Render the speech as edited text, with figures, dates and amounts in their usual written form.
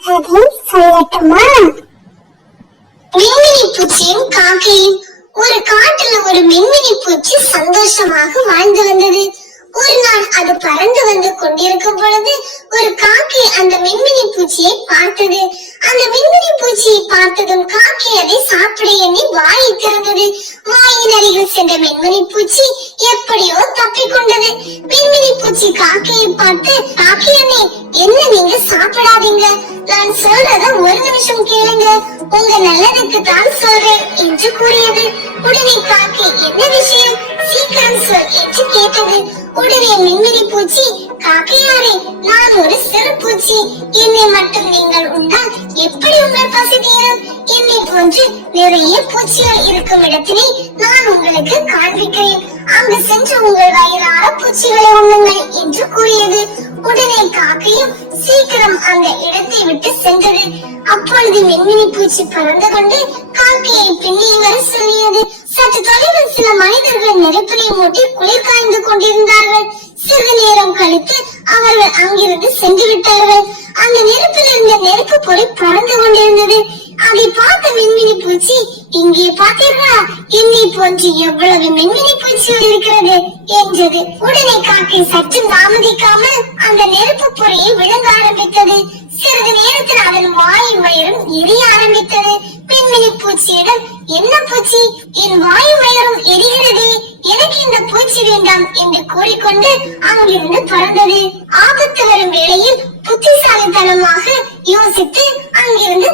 அதை சொல்லட்டுமா? மின்மினி பூச்சியும் காக்கையும். ஒரு காட்டுல ஒரு மின்மினி பூச்சி சந்தோஷமாக வாழ்ந்து வந்தது. ஒரு நாள் அது பறந்து வந்து கொண்டிருக்கும் பொழுது ஒரு காக்கை அந்த மின்மினி பூச்சியை பார்த்தது. அந்த மின்மினி பூச்சியை பார்த்ததும் காக்கை அதை சாப்பிட எண்ணி வாயை திறந்தது. வாயின் அருகில் சென்ற மின்மினி பூச்சி எப்படியோ தப்பிக்கொண்டது. மின்மினி பூச்சி காக்கையை பார்த்து, காக்கை அண்ணே, என்ன நீங்க சாப்பிடாதீங்க, நான் சொல்றத ஒரு நிமிஷம் கேளுங்க, உங்க நல்லதுக்கு தான் சொல்றேன் என்று கூறியது. உடனே காக்கை என்ன விஷயம், சீக்கிரம் சொல் என்று கேட்டது. உடனே மின்மினி பூச்சி, காக்கையாரே, நான் ஒரு சிறு பூச்சி, என்னை மட்டும் நீங்கள் உண்டால் எப்படி உங்கள் பசி தீரும்? என்னை போன்று நிறைய பூச்சிகள் இருக்கும் இடத்தினை நான் உங்களுக்கு காண்பிக்கிறேன், அங்கு சென்று உங்கள் வயிறார பூச்சிகளை உண்ணுங்கள் என்று கூறியது. உடனே காக்கையும் சீக்கிரம் அந்த இடத்தை விட்டு சென்றது. அப்பொழுது மின்மினி பூச்சி பறந்து கொண்டு காக்கையை பின்னிய வர சொல்லியது. சற்று தொலைவில் சில மனிதர்கள் நெருப்பினை மூட்டி குளிர் காய்ந்து கொண்டிருந்தார்கள். சிறிது நேரம் கழித்து அவர்கள் அங்கிருந்து சென்று விட்டார்கள். அந்த நெருப்பில் இருந்த நெருப்பு பொறி பறந்து கொண்டிருந்தது. அதை பார்த்த மின்மினி பூச்சி, இங்கே பார்த்தீர்களா, என்னை போன்று எவ்வளவு மின்மினி பூச்சிகள் இருக்கிறது என்றது. உடனே காக்கை சற்று தாமதிக்காமல் அந்த நெருப்பு பொறியை விழுங்க ஆரம்பித்தது. சிறிது நேரத்தில் அதன் வாயும் வயிறும் எரிய ஆரம்பித்தது. மின்மினி பூச்சியிடம், என்ன பூச்சி, என் வாயும் வயிறும் எரிகிறது, எனக்கு இந்த பூச்சி வேண்டாம் என்று கூறிக்கொண்டு அங்கிருந்து பறந்தது. ஆபத்து வரும் வேளையில் புத்திசாலித்தனமாக யோசித்து அங்கிருந்து